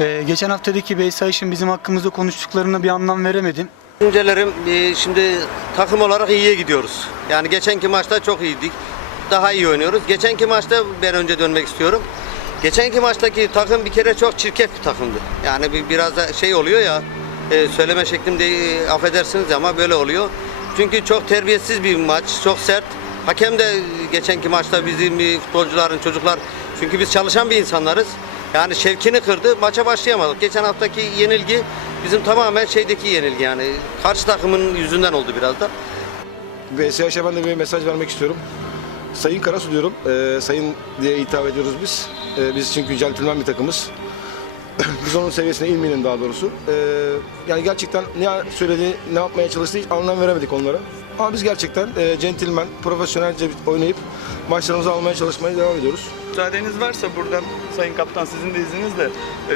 Ee, geçen haftadaki Beysayiş'in bizim hakkımızda konuştuklarına bir anlam veremedim. Düşüncelerim e, şimdi takım olarak iyiye gidiyoruz. Yani geçenki maçta çok iyiydik. Daha iyi oynuyoruz. Geçenki maçta ben önce dönmek istiyorum. Geçenki maçtaki takım bir kere çok çirkef bir takımdı. Yani bir, biraz da şey oluyor ya e, söyleme şeklimde e, affedersiniz ama böyle oluyor. Çünkü çok terbiyesiz bir maç, çok sert. Hakem de geçenki maçta bizim e, futbolcuların, çocuklar çünkü biz çalışan bir insanlarız. Yani şevkini kırdı, maça başlayamadık. Geçen haftaki yenilgi bizim tamamen şeydeki yenilgi yani. Karşı takımın yüzünden oldu biraz da. VSH'e ben de bir mesaj vermek istiyorum. Sayın Karasu diyorum. Ee, sayın diye hitap ediyoruz biz. Ee, biz çünkü centilmen bir takımız. Biz onun seviyesine inmeyelim daha doğrusu. Ee, yani gerçekten ne söylediği, ne yapmaya çalıştığı hiç anlam veremedik onlara. Ama biz gerçekten e, centilmen, profesyonelce oynayıp maçlarımızı almaya çalışmaya devam ediyoruz. Müsaadeniz varsa buradan Sayın Kaptan sizin de izninizle eee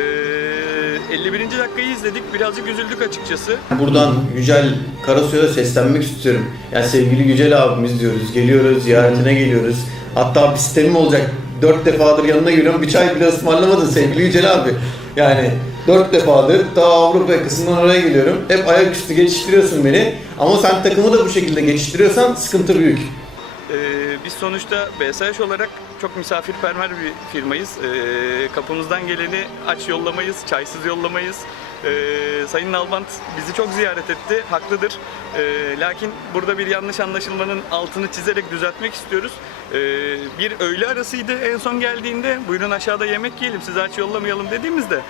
51. dakikayı izledik. Birazcık üzüldük açıkçası. Buradan Yücel Karasu'ya da seslenmek istiyorum. Yani sevgili Yücel abimiz diyoruz. Geliyoruz, ziyaretine geliyoruz. Hatta bir sistemim olacak. Dört defadır yanına geliyorum. Bir çay bile ısmarlamadın sevgili Yücel abi. Yani dört defadır daha Avrupa yakasından oraya geliyorum. Hep ayaküstü geçiştiriyorsun beni. Ama sen takımı da bu şekilde geçiştiriyorsan sıkıntı büyük. Eee, biz sonuçta BSH olarak çok misafirperver bir firmayız. Eee, kapımızdan geleni aç yollamayız, çaysız yollamayız. Eee, Sayın Nalbant bizi çok ziyaret etti, haklıdır. Eee, lakin burada bir yanlış anlaşılmanın altını çizerek düzeltmek istiyoruz. Eee, bir öğle arasıydı en son geldiğinde, buyurun aşağıda yemek yiyelim, sizi aç yollamayalım dediğimizde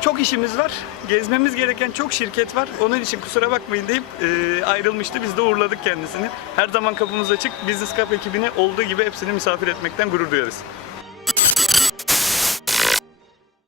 çok işimiz var. Gezmemiz gereken çok şirket var. Onun için kusura bakmayın deyip e, ayrılmıştı. Biz de uğurladık kendisini. Her zaman kapımız açık. Business Cup ekibini olduğu gibi hepsini misafir etmekten gurur duyarız.